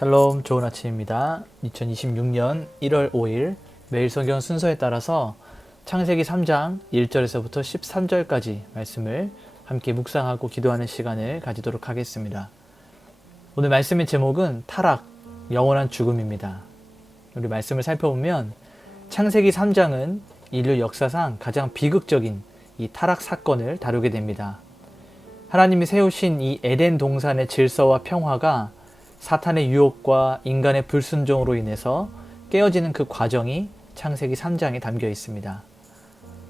샬롬, 좋은 아침입니다. 2026년 1월 5일 매일 성경 순서에 따라서 창세기 3장 1절에서부터 13절까지 말씀을 함께 묵상하고 기도하는 시간을 가지도록 하겠습니다. 오늘 말씀의 제목은 타락, 영원한 죽음입니다. 우리 말씀을 살펴보면 창세기 3장은 인류 역사상 가장 비극적인 이 타락 사건을 다루게 됩니다. 하나님이 세우신 이 에덴 동산의 질서와 평화가 사탄의 유혹과 인간의 불순종으로 인해서 깨어지는 그 과정이 창세기 3장에 담겨 있습니다.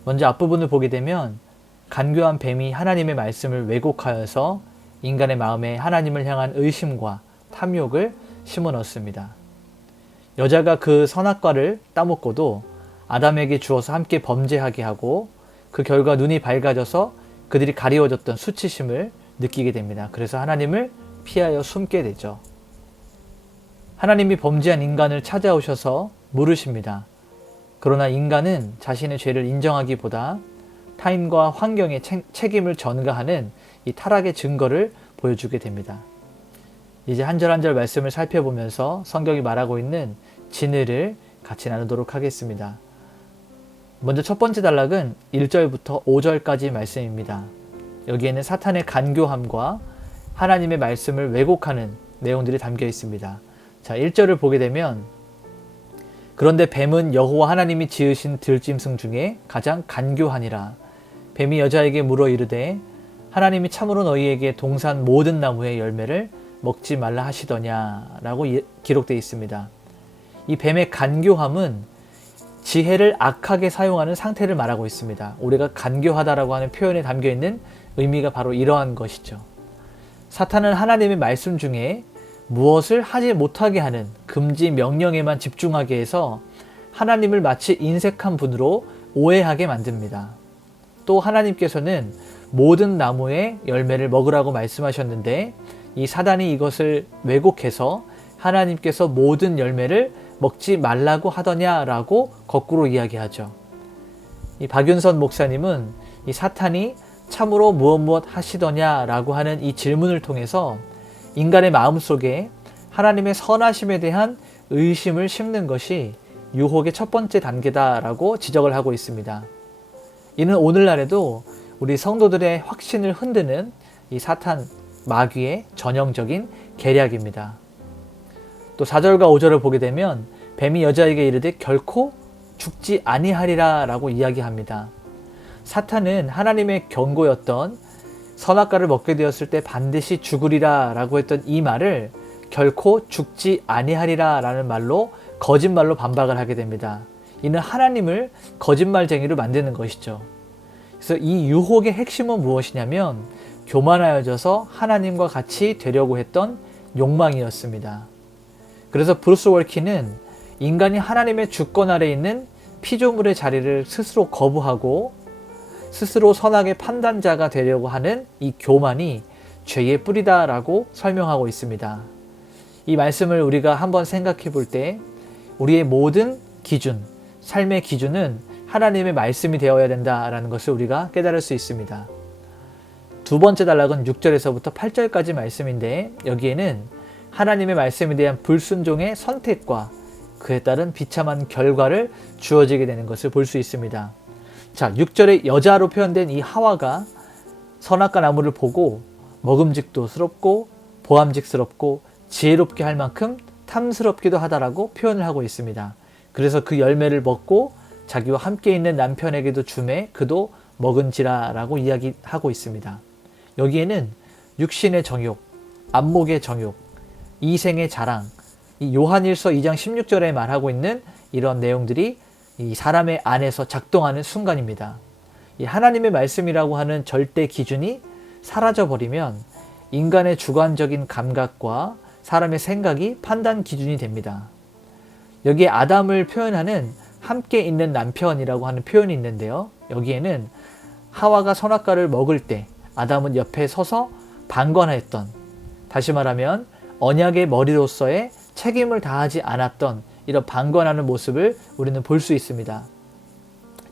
먼저 앞부분을 보게 되면 간교한 뱀이 하나님의 말씀을 왜곡하여서 인간의 마음에 하나님을 향한 의심과 탐욕을 심어넣습니다. 여자가 그 선악과를 따먹고도 아담에게 주어서 함께 범죄하게 하고 그 결과 눈이 밝아져서 그들이 가리워졌던 수치심을 느끼게 됩니다. 그래서 하나님을 피하여 숨게 되죠. 하나님이 범죄한 인간을 찾아오셔서 물으십니다. 그러나 인간은 자신의 죄를 인정하기보다 타인과 환경에 책임을 전가하는 이 타락의 증거를 보여주게 됩니다. 이제 한 절 한 절 말씀을 살펴보면서 성경이 말하고 있는 진리를 같이 나누도록 하겠습니다. 먼저 첫 번째 단락은 1절부터 5절까지 말씀입니다. 여기에는 사탄의 간교함과 하나님의 말씀을 왜곡하는 내용들이 담겨 있습니다. 자, 1절을 보게 되면 그런데 뱀은 여호와 하나님이 지으신 들짐승 중에 가장 간교하니라. 뱀이 여자에게 물어 이르되 하나님이 참으로 너희에게 동산 모든 나무의 열매를 먹지 말라 하시더냐 라고 기록되어 있습니다. 이 뱀의 간교함은 지혜를 악하게 사용하는 상태를 말하고 있습니다. 우리가 간교하다라고 하는 표현에 담겨있는 의미가 바로 이러한 것이죠. 사탄은 하나님의 말씀 중에 무엇을 하지 못하게 하는 금지 명령에만 집중하게 해서 하나님을 마치 인색한 분으로 오해하게 만듭니다. 또 하나님께서는 모든 나무의 열매를 먹으라고 말씀하셨는데 이 사단이 이것을 왜곡해서 하나님께서 모든 열매를 먹지 말라고 하더냐라고 거꾸로 이야기하죠. 이 박윤선 목사님은 이 사탄이 참으로 무엇 하시더냐라고 하는 이 질문을 통해서 인간의 마음속에 하나님의 선하심에 대한 의심을 심는 것이 유혹의 첫 번째 단계다라고 지적을 하고 있습니다. 이는 오늘날에도 우리 성도들의 확신을 흔드는 이 사탄 마귀의 전형적인 계략입니다. 또 4절과 5절을 보게 되면 뱀이 여자에게 이르되 결코 죽지 아니하리라 라고 이야기합니다. 사탄은 하나님의 경고였던 선악과를 먹게 되었을 때 반드시 죽으리라 라고 했던 이 말을 결코 죽지 아니하리라 라는 말로 거짓말로 반박을 하게 됩니다. 이는 하나님을 거짓말쟁이로 만드는 것이죠. 그래서 이 유혹의 핵심은 무엇이냐면 교만하여져서 하나님과 같이 되려고 했던 욕망이었습니다. 그래서 브루스 월키는 인간이 하나님의 주권 아래 있는 피조물의 자리를 스스로 거부하고 스스로 선악의 판단자가 되려고 하는 이 교만이 죄의 뿌리다라고 설명하고 있습니다. 이 말씀을 우리가 한번 생각해 볼 때 우리의 모든 기준, 삶의 기준은 하나님의 말씀이 되어야 된다라는 것을 우리가 깨달을 수 있습니다. 두 번째 단락은 6절에서부터 8절까지 말씀인데 여기에는 하나님의 말씀에 대한 불순종의 선택과 그에 따른 비참한 결과를 주어지게 되는 것을 볼 수 있습니다. 자, 6절에 여자로 표현된 이 하와가 선악과 나무를 보고 먹음직도스럽고 보암직스럽고 지혜롭게 할 만큼 탐스럽기도 하다라고 표현을 하고 있습니다. 그래서 그 열매를 먹고 자기와 함께 있는 남편에게도 주매 그도 먹은지라 라고 이야기하고 있습니다. 여기에는 육신의 정욕, 안목의 정욕, 이생의 자랑, 이 요한일서 2장 16절에 말하고 있는 이런 내용들이 이 사람의 안에서 작동하는 순간입니다. 이 하나님의 말씀이라고 하는 절대 기준이 사라져버리면 인간의 주관적인 감각과 사람의 생각이 판단 기준이 됩니다. 여기에 아담을 표현하는 함께 있는 남편이라고 하는 표현이 있는데요. 여기에는 하와가 선악과를 먹을 때 아담은 옆에 서서 방관했던, 다시 말하면 언약의 머리로서의 책임을 다하지 않았던 이런 방관하는 모습을 우리는 볼 수 있습니다.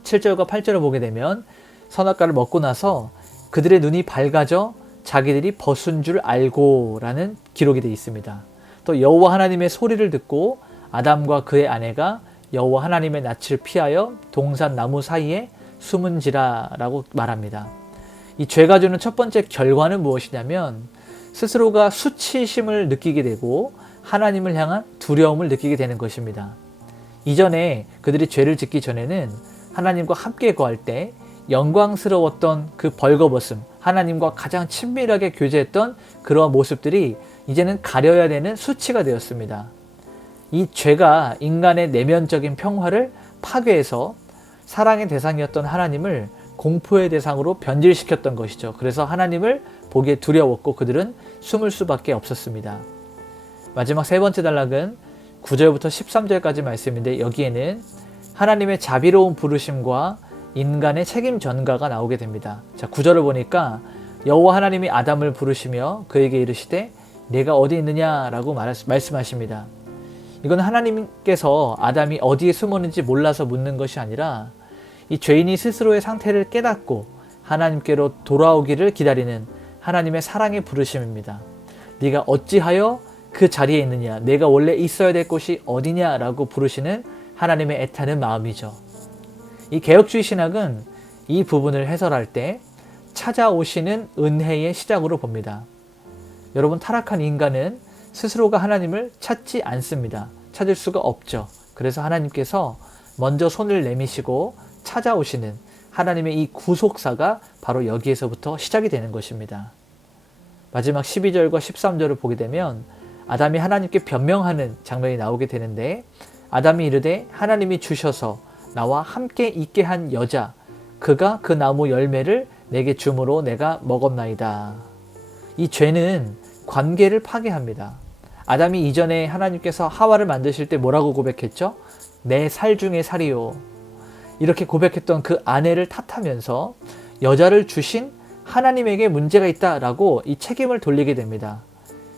7절과 8절을 보게 되면 선악과를 먹고 나서 그들의 눈이 밝아져 자기들이 벗은 줄 알고 라는 기록이 되어 있습니다. 또 여호와 하나님의 소리를 듣고 아담과 그의 아내가 여호와 하나님의 낯을 피하여 동산 나무 사이에 숨은지라 라고 말합니다. 이 죄가 주는 첫 번째 결과는 무엇이냐면 스스로가 수치심을 느끼게 되고 하나님을 향한 두려움을 느끼게 되는 것입니다. 이전에 그들이 죄를 짓기 전에는 하나님과 함께 거할 때 영광스러웠던 그 벌거벗음, 하나님과 가장 친밀하게 교제했던 그러한 모습들이 이제는 가려야 되는 수치가 되었습니다. 이 죄가 인간의 내면적인 평화를 파괴해서 사랑의 대상이었던 하나님을 공포의 대상으로 변질시켰던 것이죠. 그래서 하나님을 보기에 두려웠고 그들은 숨을 수밖에 없었습니다. 마지막 세 번째 단락은 9절부터 13절까지 말씀인데 여기에는 하나님의 자비로운 부르심과 인간의 책임 전가가 나오게 됩니다. 자, 9절을 보니까 여호와 하나님이 아담을 부르시며 그에게 이르시되 내가 어디 있느냐라고 말씀하십니다. 이건 하나님께서 아담이 어디에 숨었는지 몰라서 묻는 것이 아니라 이 죄인이 스스로의 상태를 깨닫고 하나님께로 돌아오기를 기다리는 하나님의 사랑의 부르심입니다. 네가 어찌하여 그 자리에 있느냐, 내가 원래 있어야 될 곳이 어디냐라고 부르시는 하나님의 애타는 마음이죠. 이 개혁주의 신학은 이 부분을 해설할 때 찾아오시는 은혜의 시작으로 봅니다. 여러분, 타락한 인간은 스스로가 하나님을 찾지 않습니다. 찾을 수가 없죠. 그래서 하나님께서 먼저 손을 내미시고 찾아오시는 하나님의 이 구속사가 바로 여기에서부터 시작이 되는 것입니다. 마지막 12절과 13절을 보게 되면 아담이 하나님께 변명하는 장면이 나오게 되는데 아담이 이르되 하나님이 주셔서 나와 함께 있게 한 여자 그가 그 나무 열매를 내게 주므로 내가 먹었나이다. 이 죄는 관계를 파괴합니다. 아담이 이전에 하나님께서 하와를 만드실 때 뭐라고 고백했죠? 내 살 중에 살이요. 이렇게 고백했던 그 아내를 탓하면서 여자를 주신 하나님에게 문제가 있다라고 이 책임을 돌리게 됩니다.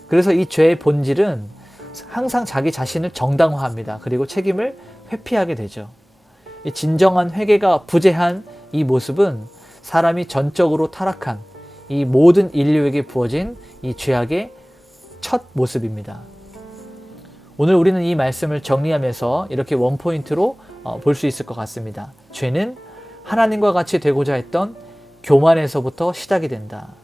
그래서 이 죄의 본질은 항상 자기 자신을 정당화합니다. 그리고 책임을 회피하게 되죠. 이 진정한 회개가 부재한 이 모습은 사람이 전적으로 타락한 이 모든 인류에게 부어진 이 죄악의 첫 모습입니다. 오늘 우리는 이 말씀을 정리하면서 이렇게 원포인트로 볼 수 있을 것 같습니다. 죄는 하나님과 같이 되고자 했던 교만에서부터 시작이 된다.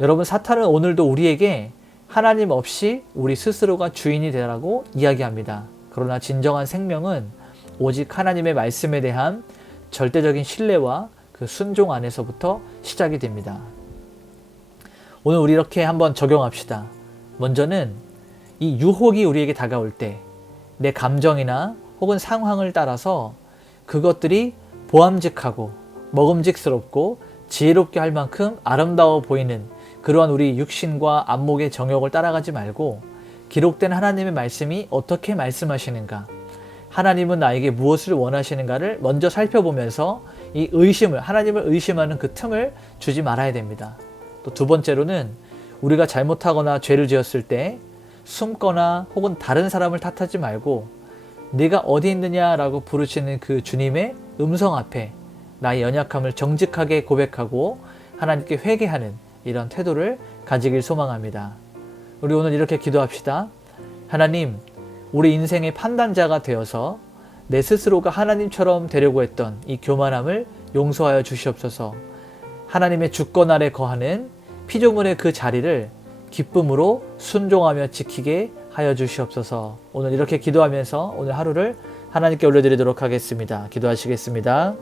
여러분, 사탄은 오늘도 우리에게 하나님 없이 우리 스스로가 주인이 되라고 이야기합니다. 그러나 진정한 생명은 오직 하나님의 말씀에 대한 절대적인 신뢰와 그 순종 안에서부터 시작이 됩니다. 오늘 우리 이렇게 한번 적용합시다. 먼저는 이 유혹이 우리에게 다가올 때 내 감정이나 혹은 상황을 따라서 그것들이 보암직하고 먹음직스럽고 지혜롭게 할 만큼 아름다워 보이는 그러한 우리 육신과 안목의 정욕을 따라가지 말고 기록된 하나님의 말씀이 어떻게 말씀하시는가, 하나님은 나에게 무엇을 원하시는가를 먼저 살펴보면서 이 의심을, 하나님을 의심하는 그 틈을 주지 말아야 됩니다. 또 두 번째로는 우리가 잘못하거나 죄를 지었을 때 숨거나 혹은 다른 사람을 탓하지 말고 네가 어디 있느냐라고 부르시는 그 주님의 음성 앞에 나의 연약함을 정직하게 고백하고 하나님께 회개하는 이런 태도를 가지길 소망합니다. 우리 오늘 이렇게 기도합시다. 하나님, 우리 인생의 판단자가 되어서 내 스스로가 하나님처럼 되려고 했던 이 교만함을 용서하여 주시옵소서. 하나님의 주권 아래 거하는 피조물의 그 자리를 기쁨으로 순종하며 지키게 하여 주시옵소서. 오늘 이렇게 기도하면서 오늘 하루를 하나님께 올려드리도록 하겠습니다. 기도하시겠습니다.